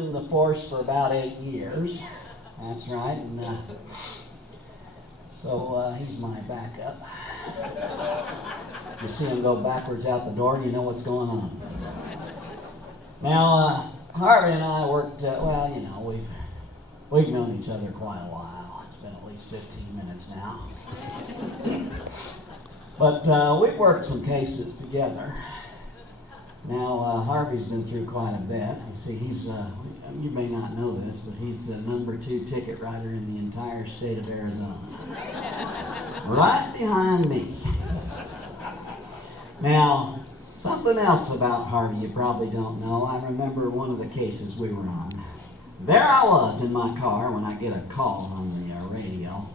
in the force for about 8 years. That's right. And so he's my backup. You see him go backwards out the door, you know what's going on. Now, Harvey and I worked, we've known each other quite a while. It's been at least 15 minutes now. But we've worked some cases together. Now, Harvey's been through quite a bit. You see, you may not know this, but he's the #2 ticket writer in the entire state of Arizona. Right behind me. Now, something else about Harvey you probably don't know. I remember one of the cases we were on. There I was in my car when I get a call on the radio.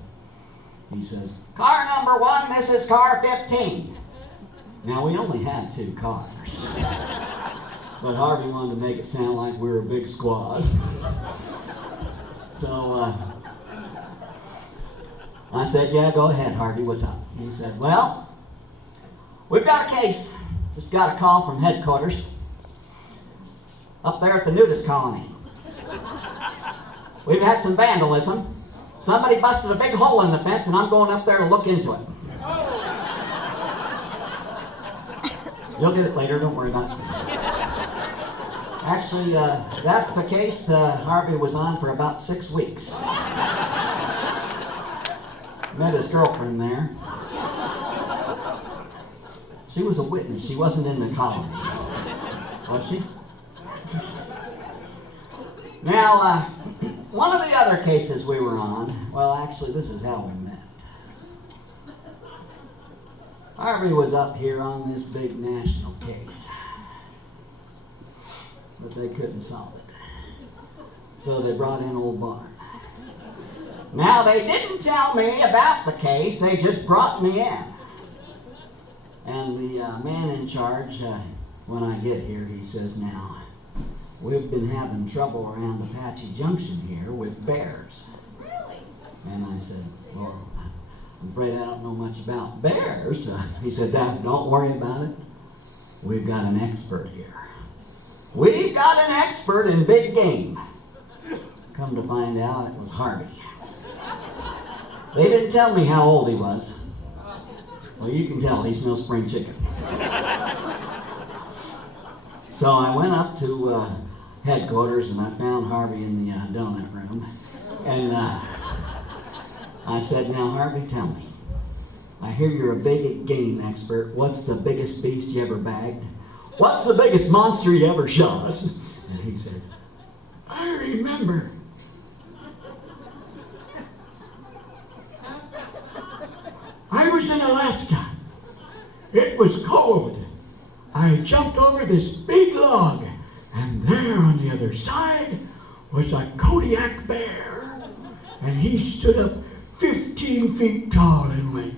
He says, "Car number 1, this is car 15. Now, we only had 2 cars. But Harvey wanted to make it sound like we were a big squad. So I said, "Yeah, go ahead, Harvey, what's up?" He said, "Well, we've got a case. Just got a call from headquarters up there at the nudist colony. We've had some vandalism. Somebody busted a big hole in the fence, and I'm going up there to look into it." You'll get it later, don't worry about it. Actually, that's the case Harvey was on for about 6 weeks. Met his girlfriend there. She was a witness. She wasn't in the colony. Was she? Now, one of the other cases we were on, well, actually, this is how we met. Harvey was up here on this big national case, but they couldn't solve it. So they brought in old Barney. Now, they didn't tell me about the case, they just brought me in. And the man in charge, when I get here, he says, "Now, we've been having trouble around Apache Junction here with bears." Really? And I said, "Well, I'm afraid I don't know much about bears." He said, "Don't worry about it. We've got an expert here. We've got an expert in big game." Come to find out, it was Harvey. They didn't tell me how old he was. Well, you can tell he's no spring chicken. So I went up to headquarters and I found Harvey in the donut room. And I said, "Now, Harvey, tell me. I hear you're a big game expert. What's the biggest beast you ever bagged? What's the biggest monster you ever shot?" And he said, "I remember. I was in Alaska. It was cold. I jumped over this big log, and there on the other side was a Kodiak bear. And he stood up 15 feet tall and went,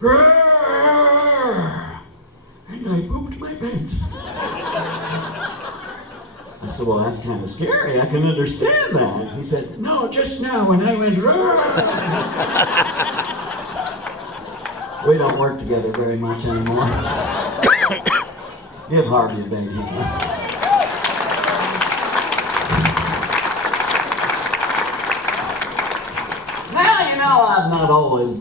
'Roar!' And I pooped my pants." I said, "Well, that's kind of scary. I can understand that." He said, "No, just now when I went, 'Roar!'" We don't work together very much anymore. Give Harvey a big hand. Now, you know, I've not always